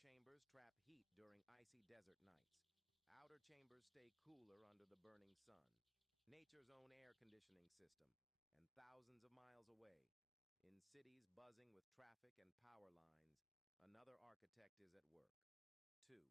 chambers trap heat during icy desert nights. Outer chambers stay cooler under the burning sun. Nature's own air conditioning system. And thousands of miles away, in cities buzzing with traffic and power lines, another architect is at work. Two.